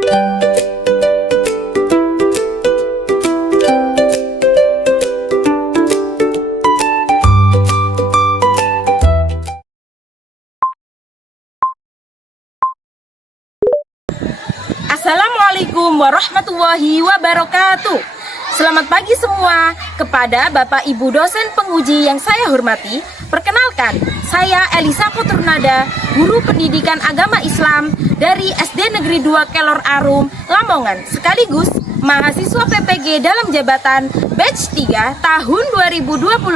Assalamualaikum warahmatullahi wabarakatuh. Selamat pagi semua. Kepada Bapak Ibu dosen penguji yang saya hormati, perkenalkan, saya Elisa Puternada, guru pendidikan agama Islam dari SD Negeri 2 Kelor Arum, Lamongan, sekaligus mahasiswa PPG dalam jabatan batch 3 tahun 2025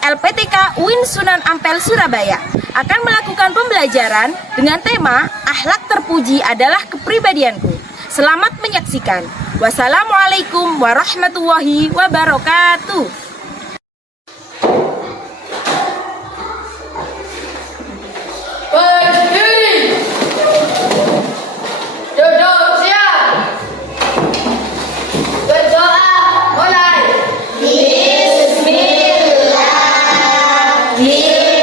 LPTK UIN Sunan Ampel Surabaya akan melakukan pembelajaran dengan tema akhlak terpuji adalah kepribadianku. Selamat menyaksikan. Wassalamualaikum warahmatullahi wabarakatuh. Berdiri. Duduk siap. Berdoa mulai. Bismillahirrahmanirrahim.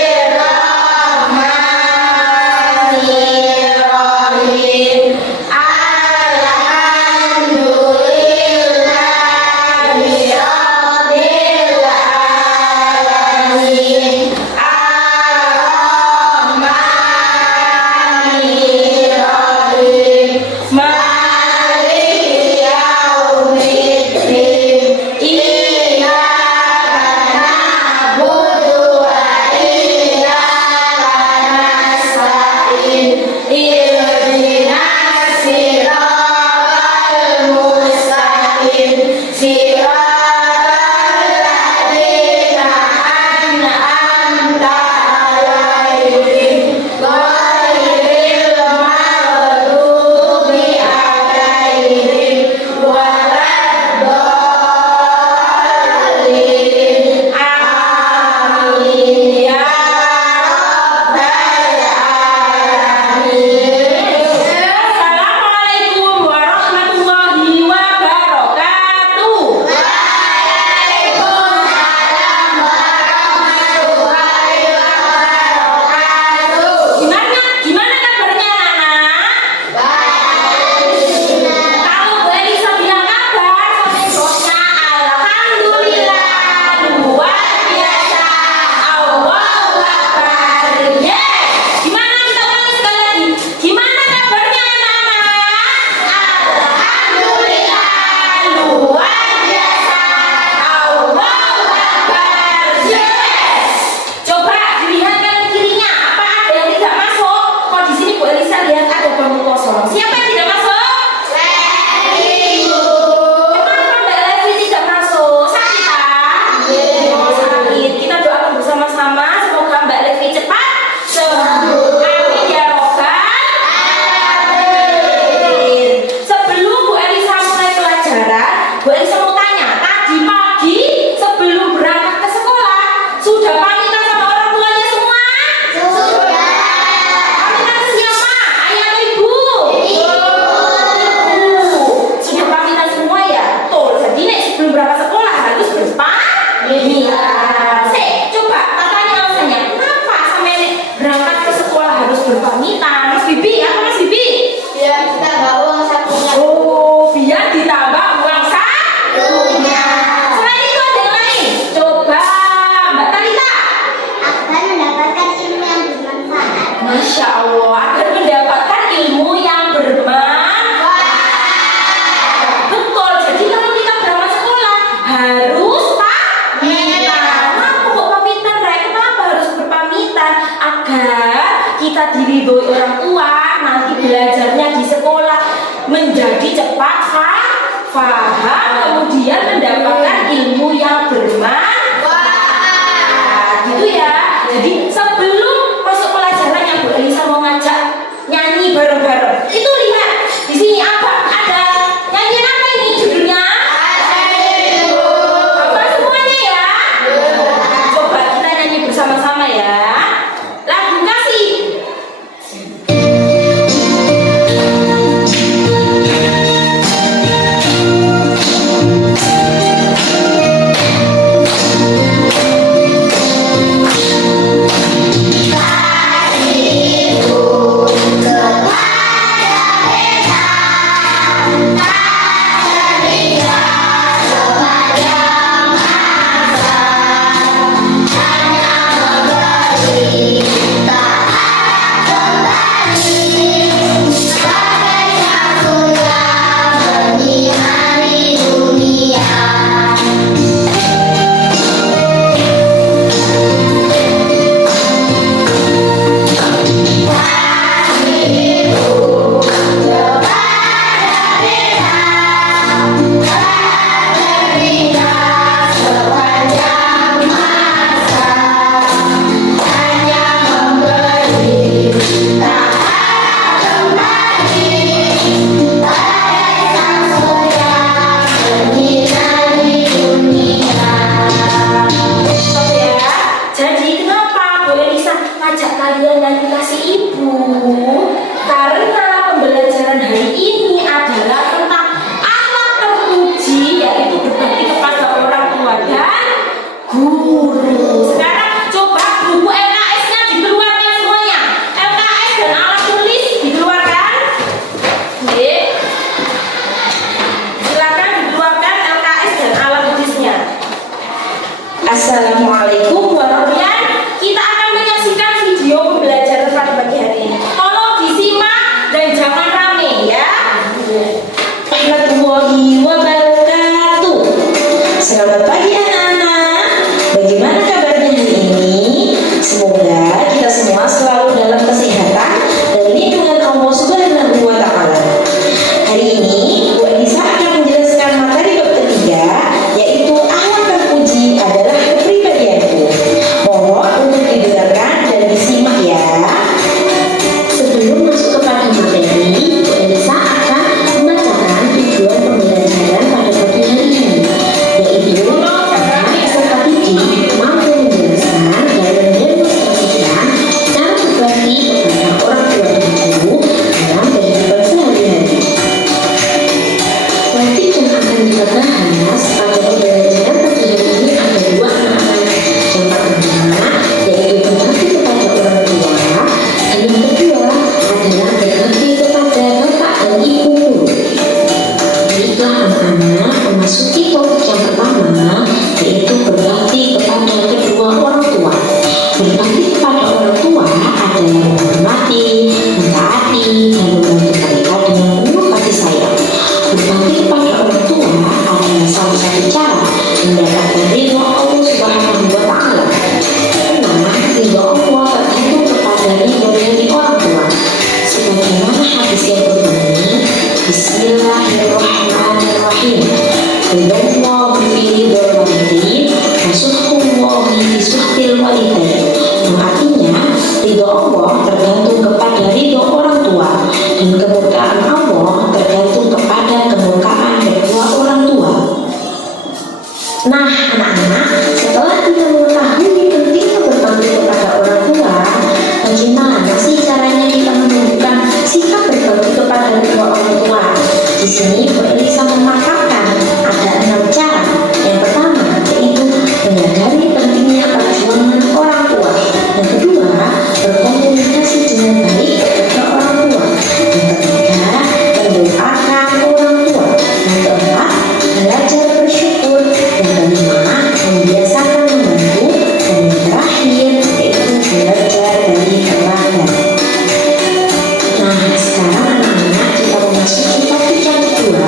diridhoi orang tua, nanti belajarnya di sekolah menjadi cepat paham, kemudian mendapatkan ilmu yang bermanfaat. Gitu ya. Jadi sebelum masuk pelajaran yang Bu Elisa mau ngajak nyanyi bareng-bareng, itu lihat di sini apa? Ada nyanyian apa ini judulnya? Apa semuanya ya? Coba kita nyanyi bersama-sama ya. Lagu kasih. sekalian yang dikasih ibu, karena pembelajaran hari ini adalah tentang akhlak terpuji, yaitu berbakti kepada orang tua dan guru. Sekarang coba buku LKS-nya dikeluarkan semuanya. LKS dan alat tulis dikeluarkan. Oke. Silakan dikeluarkan LKS dan alat tulisnya. Assalamualaikum warahmatullahi wabarakatuh. Kita akan menyaksikan video pembelajaran pada pagi hari ini. Tolong disimak dan jangan rame ya. Warahmatullahi wabarakatuh. Selamat pagi anak-anak. Bagaimana kabarnya hari ini? Semoga kita semua selalu dalam kesehatan dan lindungan Allah Subhanahu wa Ta'ala. Hari ini Bu Elisa akan menjelaskan materi bab ketiga, yaitu akhlak terpuji adalah kepribadianku. Mohon untuk didengarkan dan disimak ya. Sebelum masuk kepada materi, Bu Elisa akan membacakan tujuan pembelajaran pada pagi hari ini, yaitu agar peserta didik mampu menjelaskan dan mendemonstrasikan cara berbakti kepada orang tua dan guru dalam kehidupan sehari-hari. Topik yang akan kita bahas pada pembelajaran pagi hari ini ada dua anak-anak. Yang pertama yaitu berbakti kepada orang tua, dan yang kedua adalah berbakti kepada bapak dan ibu guru. Baiklah anak-anak, memasuki topik yang pertama yaitu berbakti kepada kedua orang tua. Berbakti kepada orang tua adalah menghormati, mentaati, dan membantu mereka dengan penuh kasih sayang. Berbakti kepada orang tua adalah salah satu cara mendapatkan ridho Allah Subhanahu wa Ta'ala. Karena ridho Allah tergantung kepada ridho dari orang tua. Sebagaimana hadis yang berbunyi, Bismillahirrahmanirrahim. Ridho fi ridho walidain, wasuhullah fi suhtil walidain. Yang artinya, ridho Allah tergantung kepada ridho orang tua, dan kemurkaan Allah tergantung kepada kemurkaan kedua orang tua. Nah, anak-anak, setelah kita mengetahui pentingnya berbakti kepada orang tua, bagaimana sih caranya kita menunjukkan sikap berbakti kepada kedua orang tua? Di sini Bu Elisa memaparkan ada 6 cara. Yang pertama yaitu menyadari pentingnya perjuangan orang tua. Yang kedua, berkomunikasi dengan baik kepada orang tua. Yang ketiga, mendoakan orang tua. Yang keempat, belajar bersyukur. Yang kelima, membiasakan membantu. Dan yang terakhir yaitu belajar dari teladan. Nah, sekarang anak-anak kita memasuki topik yang kedua,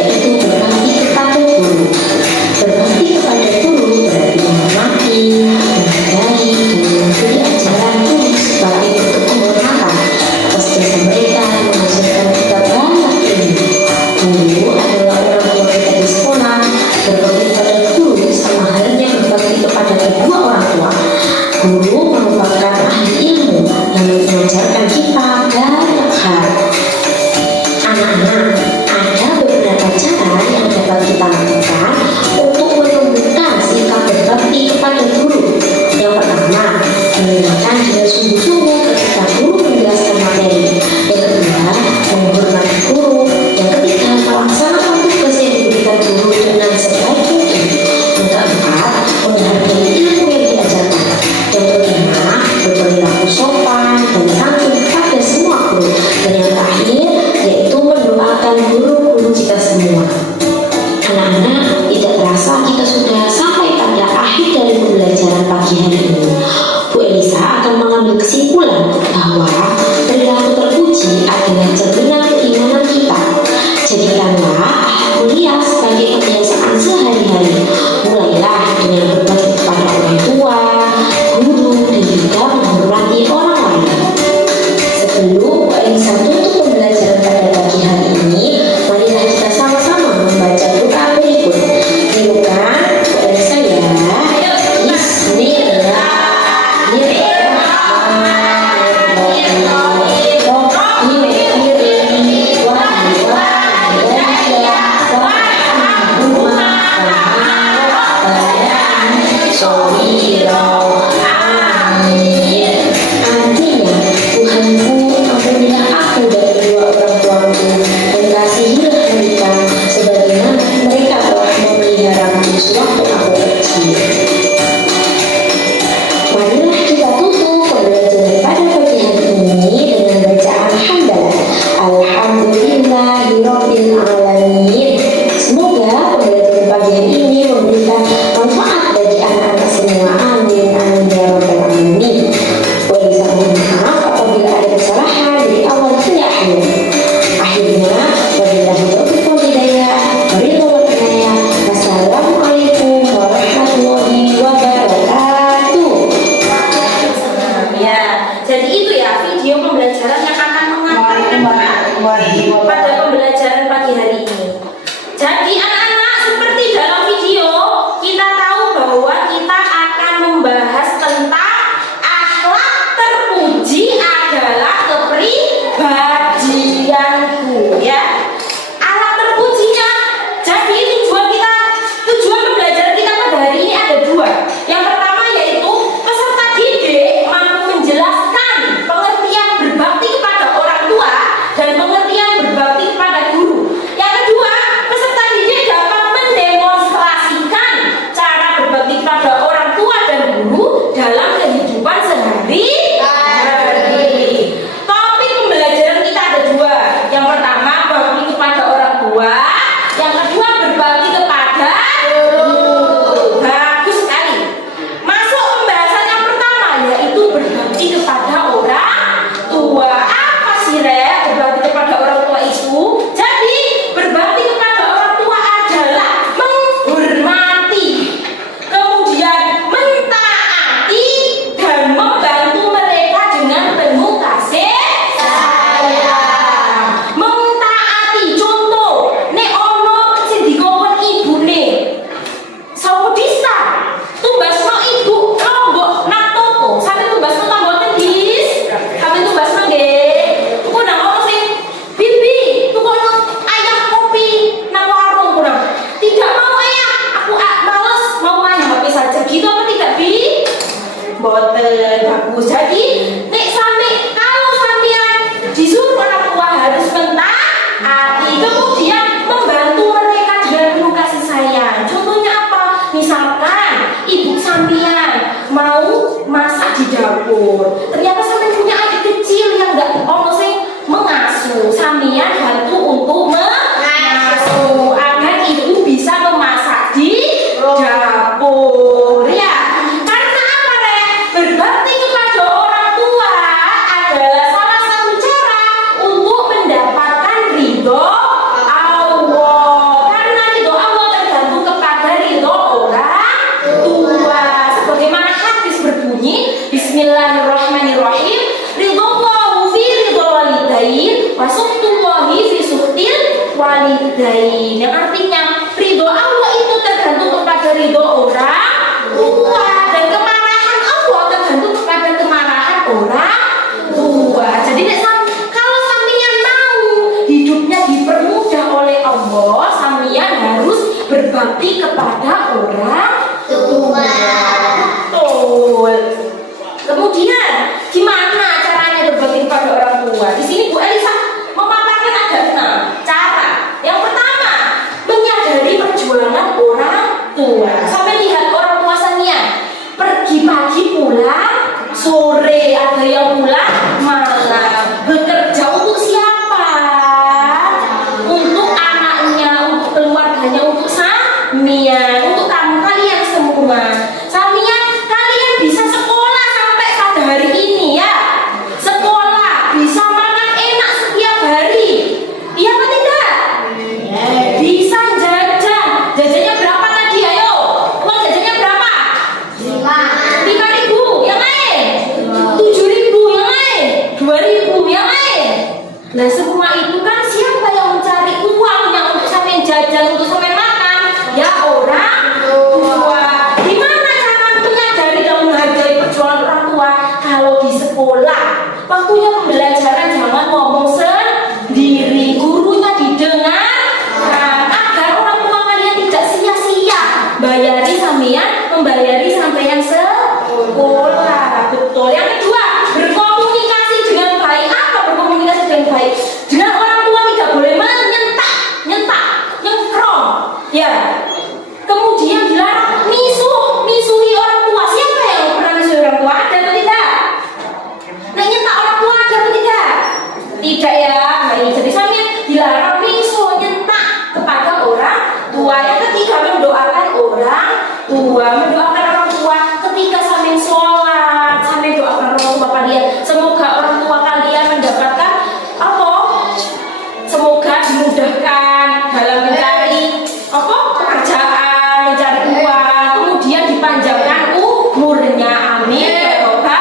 yaitu berbakti kepada guru. Berbakti kepada guru berarti menghormati, menghargai, dan memberi ajaran guru sebagai bentuk penghormatan atas jasa mereka yang menghasilkan kita banyak ilmu. Guru adalah orang tua kita di sekolah. Berbakti kepada guru sama halnya berbakti kepada kedua orang tua. Guru merupakan ahli ilmu yang mengajarkan kita banyak hal. Anak-anak, ada beberapa cara yang dapat kita lakukan untuk menumbuhkan sikap berbakti kepada guru. Yang pertama, mendengarkan dengan sungguh-sungguh ketika guru menjelaskan materi. Yang kedua, menghormati guru. Yang ketiga, melaksanakan tugas yang diberikan guru dengan sebaik mungkin. Yang keempat, menghargai ilmu yang diajarkan. Yang kelima, berperilaku sopan dan santun kepada semua guru. Dan yang terakhir yaitu mendoakan guru-guru kita semua. Anak-anak, tidak terasa kita sudah sampai pada akhir dari pembelajaran pagi hari ini. Bu Elisa akan mengambil kesimpulan bahwa perilaku terpuji adalah cerminan keimanan kita. Jadikanlah akhlak mulia sebagai kebiasaan sehari-hari. Mulailah dengan berbakti kepada orang tua, guru, dan juga menghormati orang lain. Sebelum Bu Elisa tutup pembelajaran pada pagi hari ini, marilah kita sama-sama membaca doa berikut. Silakan Bu Elisa ya. Bismillah. menaati, kemudian membantu mereka dengan penuh kasih sayang. Contohnya apa? Misalkan ibu sampean mau masak di dapur, ternyata sampean punya adik kecil yang nggak mengasuh, sampean bantu untuk mengasuh agar ibu bisa memasak di dapur ya. Karena apa Rek? Berbakti kepada orang tua adalah salah satu cara untuk mendapatkan ridho Allah. Karena ridho Allah tergantung kepada ridho orang tua. Sebagaimana hadis berbunyi, Bismillahirrahmanirrahim, ridhollahu fi ridho walidain wa suhtullahi fi suhtil walidain. Yang artinya ridho Allah itu tergantung kepada ridho orang tua, dan kemarahan Allah tergantung kepada kemarahan orang tua. Jadi kalau sampeyan mau hidupnya dipermudah oleh Allah, sampeyan harus berbakti kepada orang tua. Betul. Kemudian gimana caranya berbakti kepada orang tua? Di sini Bu Elisa memaparkan ada 6 cara. Yang pertama, menyadari perjuangan orang tua. Sampai lihat orang tua sampeyan pergi pagi pulang sore, ada yang pulang malam. Bekerja untuk siapa? Untuk anaknya, untuk keluarganya, untuk sampeyan, untuk kamu kalian semua. Sampeyan kalian bisa sekolah sampai pada hari ini ya. Sekolah bisa makan enak setiap hari. Iya atau tidak? Bisa jajan. Jajannya berapa tadi? Ayo. Uang jajannya berapa? 5.000. Yang lain? 7.000. Yang lain? 2.000. Yang lain? Nah, semua itu kan siapa yang mencari uang yang untuk sampean jajan, untuk sampean makan? Ya orang tua. Gimana cara menyadari dan menghargai perjuangan orang tua? Kalau di sekolah, waktunya pembelajaran jangan ngomong sendiri, gurunya didengar, agar orang tua kalian tidak sia-sia bayari sampean, membayari sampean sekolah. Betul. Yang kedua, berkomunikasi dengan baik. Apa berkomunikasi dengan baik? Dengan orang tua tidak boleh menyentak, nyengkrong. Ya. Kemudian dilarang misuhi orang tua. Siapa yang pernah misuhi orang tua? Ada atau tidak? Nah, nyentak orang tua ada atau tidak? Tidak ya. Baik. Jadi sampean dilarang nyentak kepada orang tua. Yang ketiga, mendoakan orang tua. Mendoakan orang tua ketika sampean sholat, sampean doakan orang tua kalian. Semoga orang tua kalian mendapatkan apa? Semoga dimudahkan dalam mencari pekerjaan, mencari uang, kemudian dipanjangkan umurnya. Amin ya Robbal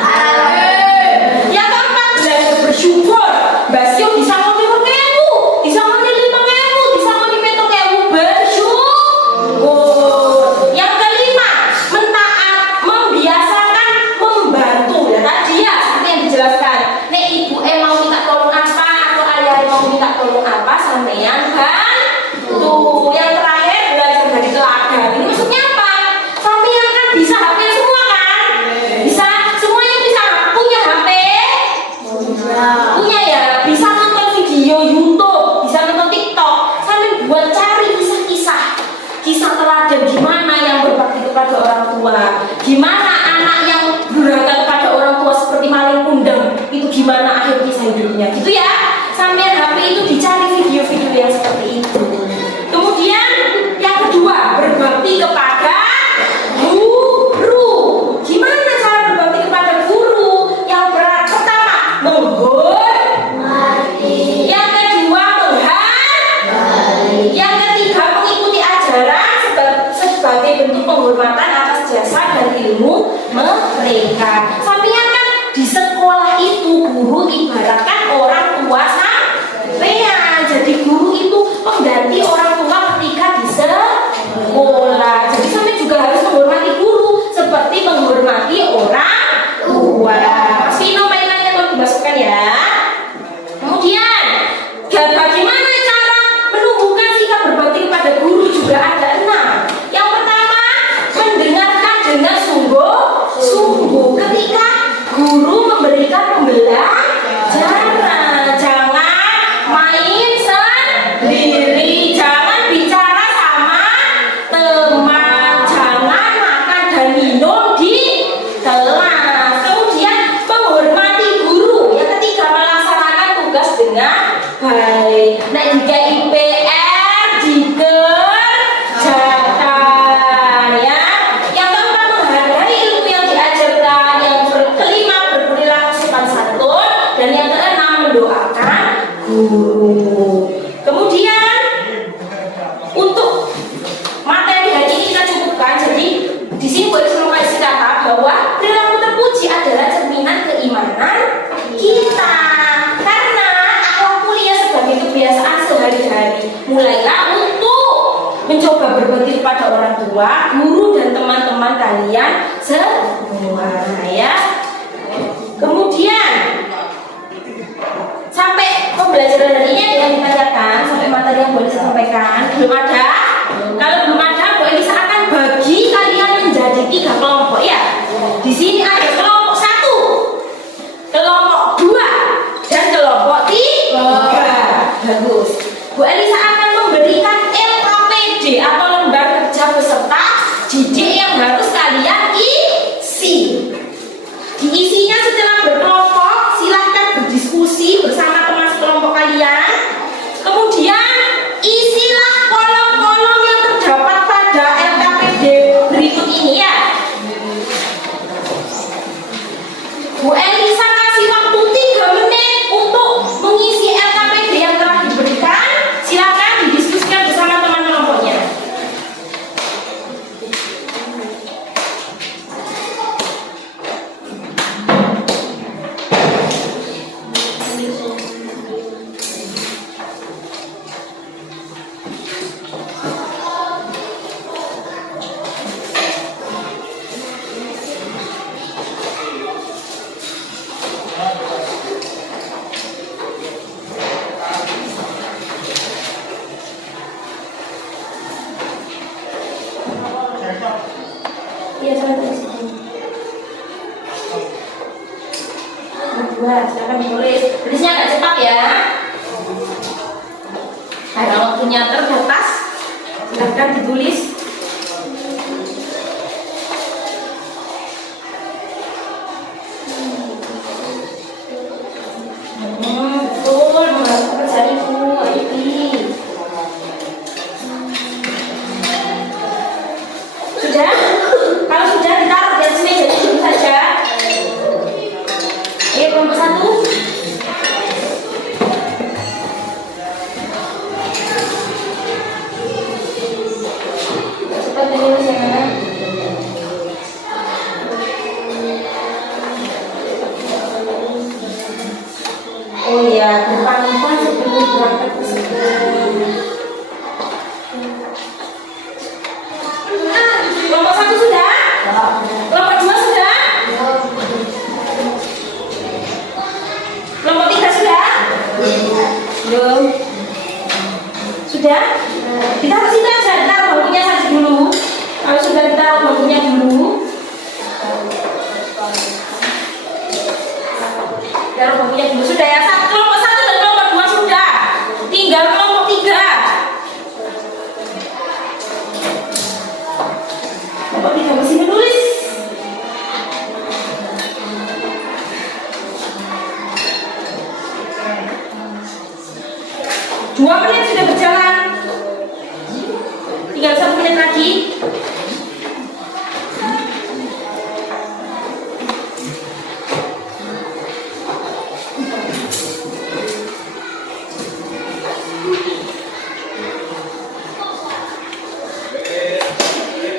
alamin. Yang keempat, belajar bersyukur. Basio bisa ngomong 5.000, bisa ngomong 5.000, bisa ngomong 7.000, bersyukur. Yang kelima, membiasakan membantu. Ya tadi ya, seperti yang dijelaskan. Nek ibu mau minta tolong apa, atau ayah mau minta tolong apa, sampeyan bantu. Yang terakhir, belajar dari teladan. Ini maksudnya apa? Sampeyan kan bisa HP semua kan? Bisa, semuanya bisa punya HP? Punya ya, bisa nonton video YouTube, bisa nonton TikTok. Sampai buat cari kisah teladan gimana yang berbakti kepada orang tua, gimana anak yang durhaka kepada orang tua seperti maling kundang, itu gimana akhir kisah hidupnya, gitu ya. Sampai HP itu dicari video-video yang seperti itu. Kemudian yang kedua, berbakti kepada guru. Gimana cara berbakti kepada guru? Yang pertama, menghormati. Yang kedua, menghargai. Yang ketiga, mengikuti ajaran sebagai bentuk penghormatan atas jasa dan ilmu mereka. Sampeyan kan di sekolah itu guru ibaratkan orang tua sampeyan. Jadi guru itu pengganti orang tua ketika di sekolah. Jadi sampeyan juga harus menghormati guru seperti menghormati orang tua. Mas Vino, mainannya mau dimasukkan ya. Kemudian, bagaimana cara menumbuhkan sikap berbakti kepada guru juga ada 6. Yang pertama, mendengarkan dengan sungguh-sungguh. kebiasaan sehari-hari. Mulailah untuk mencoba berbakti kepada orang tua, guru, dan teman-teman kalian semua ya. Kemudian sampai pembelajaran hari ini ada yang ditanyakan, sampai materi yang boleh saya sampaikan belum ada. Kalau belum ada, Bu Elisa akan bagi kalian menjadi 3 kelompok ya. Di sini ada kelompok 1, kelompok 2, dan kelompok 3. Bagus. Bu Elisa akan memberikan LKPD atau lembar kerja peserta didik yang harus kalian isi. Diisinya secara berkelompok, silahkan berdiskusi bersama teman sekelompok kalian. Kemudian isilah kolom-kolom yang terdapat pada LKPD berikut ini ya. Bu Elisa kasih waktu 3 menit untuk mengisi LKPD yang telah diberikan. Silakan didiskusikan bersama teman kelompoknya. Iya, saya buat, silakan ditulis. Tulisnya agak cepat ya. Karena waktunya terbatas, silakan ditulis. Betul, membantu pekerjaan ibu. Ayo Bi. Sudah? Kalau sudah ditaruh di atas meja dulu saja. Ayo kelompok 1. Cepat menulis ya Nana. Oh iya, berpamitan sebelum berangkat ke sekolah. Kelompok 1 sudah? Kelompok 2 sudah? Kelompok 3 sudah? Belum. Sudah? Ditaruh situ aja, ditaruh bangkunya saja dulu. Kalau sudah ditaruh bangkunya dulu. Taruh bangkunya dulu sudah ya. Kelompok 1 dan kelompok 2 sudah. Tinggal kelompok 3. Bapak tidak mesti menulis. Dua menit sudah berjalan. Tinggal 1 menit lagi.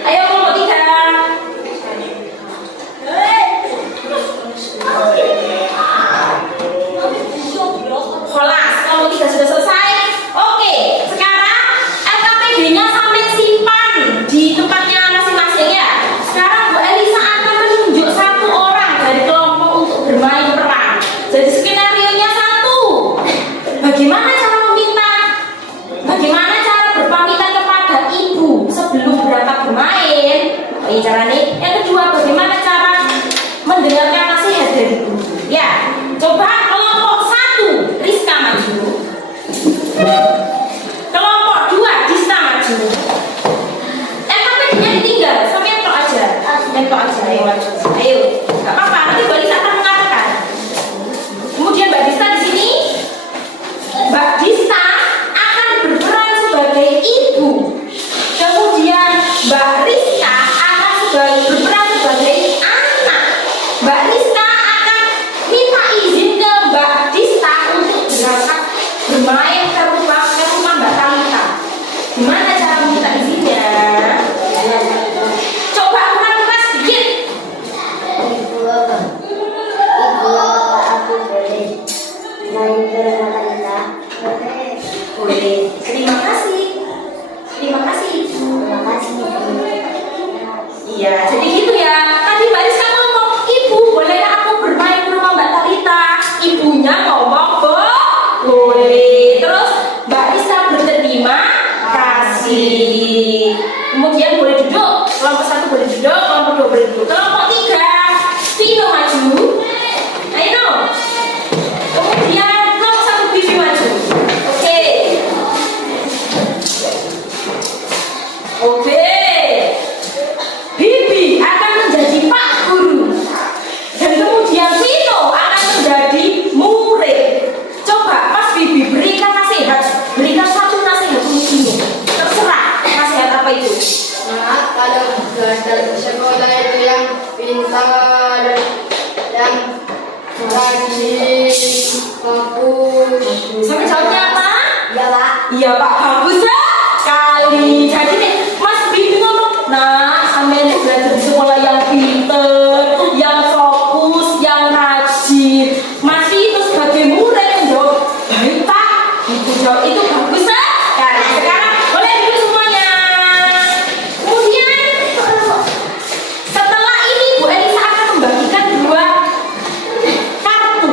Ayo kelompok 3. Kelas kelompok 3 sudah selesai. Oke, sekarang LKPD-nya sampai simpan di tempatnya Boleh. Terima kasih. Terima kasih. Terima kasih. Iya, jadi gitu ya. Tadi Mbak Rizka ngomong, Ibu, bolehkah aku bermain ke rumah Mbak Talita? Ibunya ngomong, boleh. Terus Mbak Rizka berterima kasih. Kemudian boleh duduk. Kelompok 1 boleh duduk, kelompok 2 boleh duduk. Kelompok 3, Vino maju. Ayo. Kemudian kelompok 1 Bibi maju. Oke. Oke. Bibi akan menjadi Pak Guru. Dan kemudian Vino akan menjadi murid. Coba Mas Bibi berikan nasihat. Berikan satu nasihat untuk Vino. Terserah nasihat apa itu. Nah, kalau belajar di sekolah itu yang pintar, yang rajin, bagus. Sampai jawabnya apa? Ya Pak. Iya Pak, bagus sekali. Jadi nih Mas Bibi ngomong, nah sampai nih belajar di sekolah yang pinter, yang fokus, yang rajin. Masih itu sebagai murid menjawab, baik Pak. Itu jawab itu bagus sekali. Sekarang boleh dulu semuanya. Kemudian setelah ini Bu Elisa akan membagikan 2 kartu.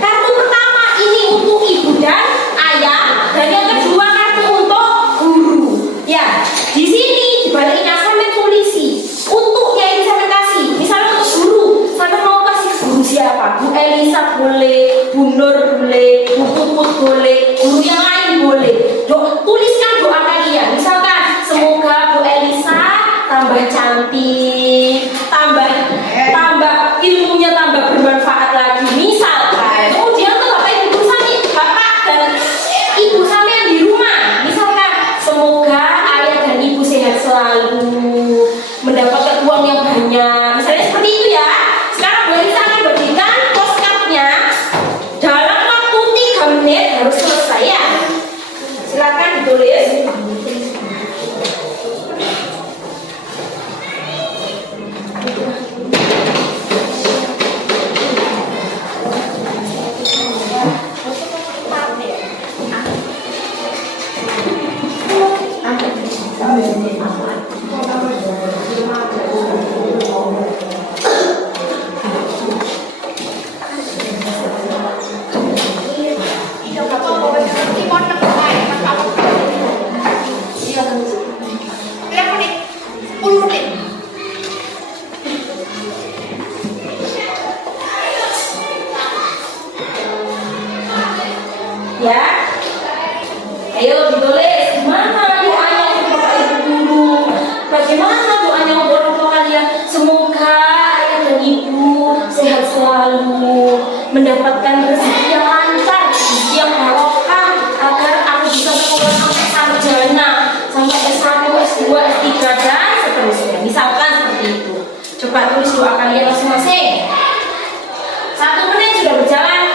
Kartu pertama ini untuk ibu dan ayah, dan yang kedua kartu untuk guru. Ya, di sini di baliknya sampai polisi. Untuknya ini sampai kasih. Misalnya untuk guru, sampai mau kasih guru siapa? Bu Elisa boleh, Bu Nur boleh, Bu Puput boleh, guru yang lain boleh. Tuliskan doa kalian. Misalkan semoga Bu Elisa tambah cantik, tambah ilmunya tambah bermanfaat lagi. Misalkan. Kemudian tuh Bapak Ibu sampai Bapak dan Ibu sampai di rumah. Misalkan semoga ayah dan ibu sehat selalu, mendapatkan uang yang banyak. Misalnya seperti itu ya. Sekarang Bu Elisa akan bagikan postcardnya. Dalam waktu 3 menit harus selesai ya. Silakan ditulis. Ya, ayo ditulis gimana doanya untuk Bapak Ibu guru, bagaimana doanya untuk orang tua kalian. Semoga ayah dan ibu sehat selalu, mendapatkan rezeki yang lancar, rezeki yang barokah, agar aku bisa sekolah sampai sarjana, sampai S1, S2, S3 dan seterusnya. Misalkan seperti itu. Coba tulis doa kalian masing-masing. 1 menit sudah berjalan.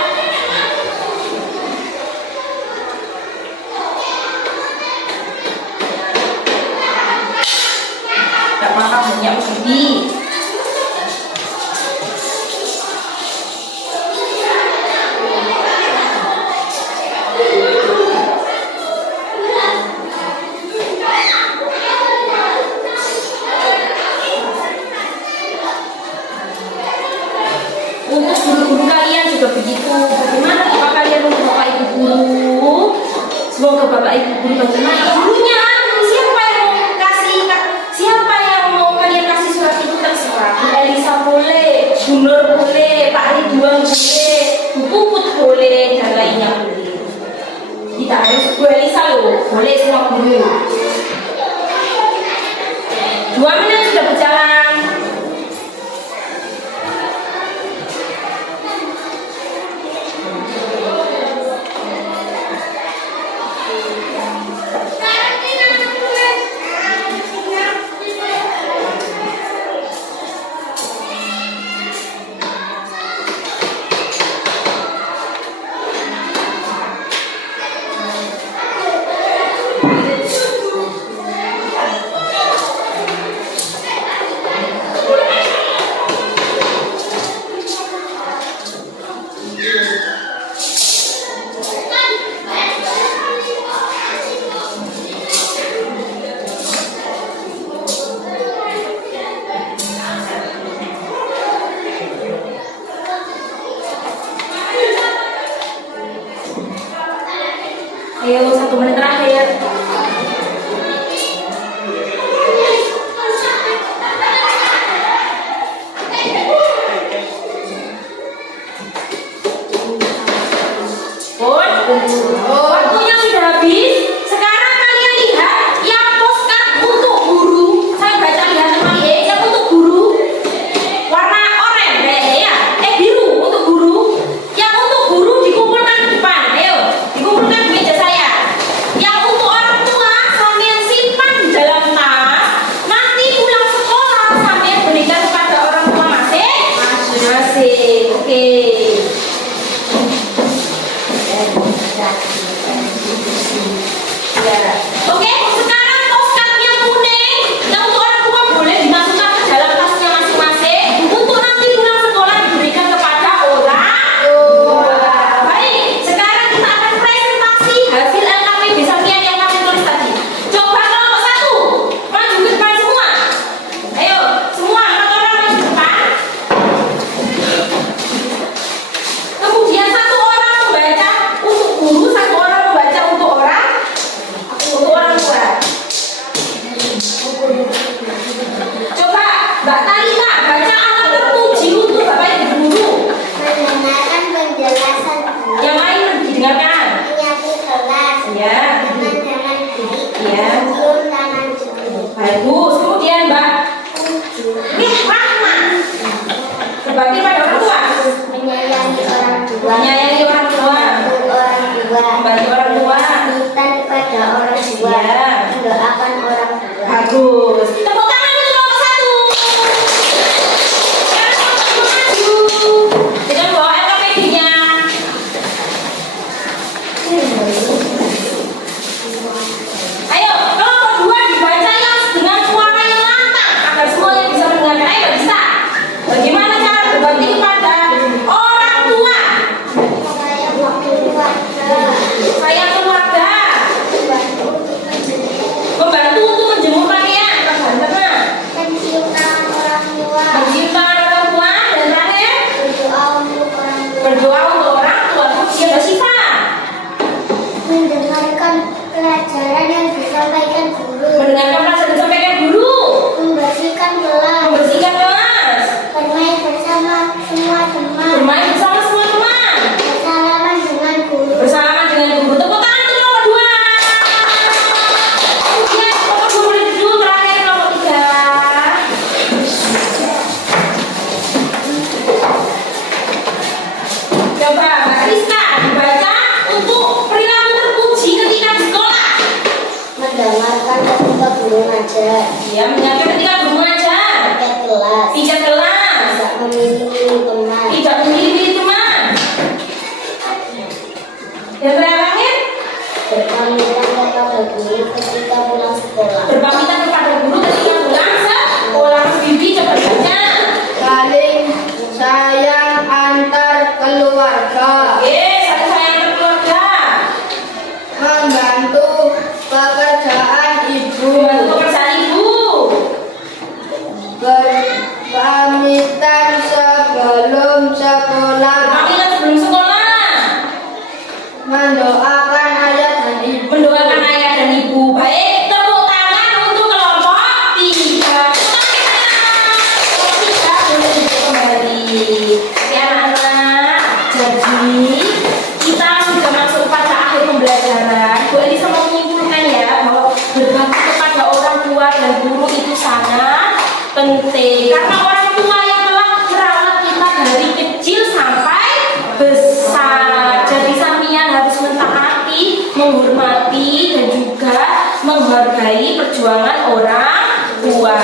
Maka banyak sedih. Untuk guru-guru kalian juga begitu. Bagaimana doa kalian untuk Bapak Ibu guru? Semoga Bapak Ibu guru bagaimana gurunya? Siapa yang mau kalian kasih surat itu terserah. Bu Elisa boleh, Bu Nur boleh, Pak Ridwan boleh, Bu Puput boleh, dan lainnya boleh. Kita harus Bu Elisa loh, boleh semua guru. 2 menit sudah berjalan. mengajar, Ya, mengajar ketika mengajar. tiket kelas, Tidak kelas. tidak memilih teman, Tidak memilih teman. Dan terakhir, berpamitan kepada guru ketika pulang sekolah, berpamitan kepada guru ketika pulang sekolah. Bibi contohnya. saling sayang antar keluarga, Oke, saling sayang keluarga. membantu pekerjaan ibu, Membantu pekerjaan ibu. berpamitan sebelum sekolah, Pamitan sebelum sekolah. mendoakan ayah dan ibu. Mendoakan ayah dan ibu. Baik, tepuk tangan untuk kelompok 3. Kelompok 3 boleh duduk kembali. Oke anak-anak, jadi kita sudah masuk pada akhir pembelajaran. Bu Elisa mau menyimpulkan ya bahwa berbakti kepada orang tua dan guru itu sangat penting. Karena orang tua yang telah merawat kita dari kecil sampai besar. Jadi sampean harus mentaati, menghormati dan juga menghargai perjuangan orang tua.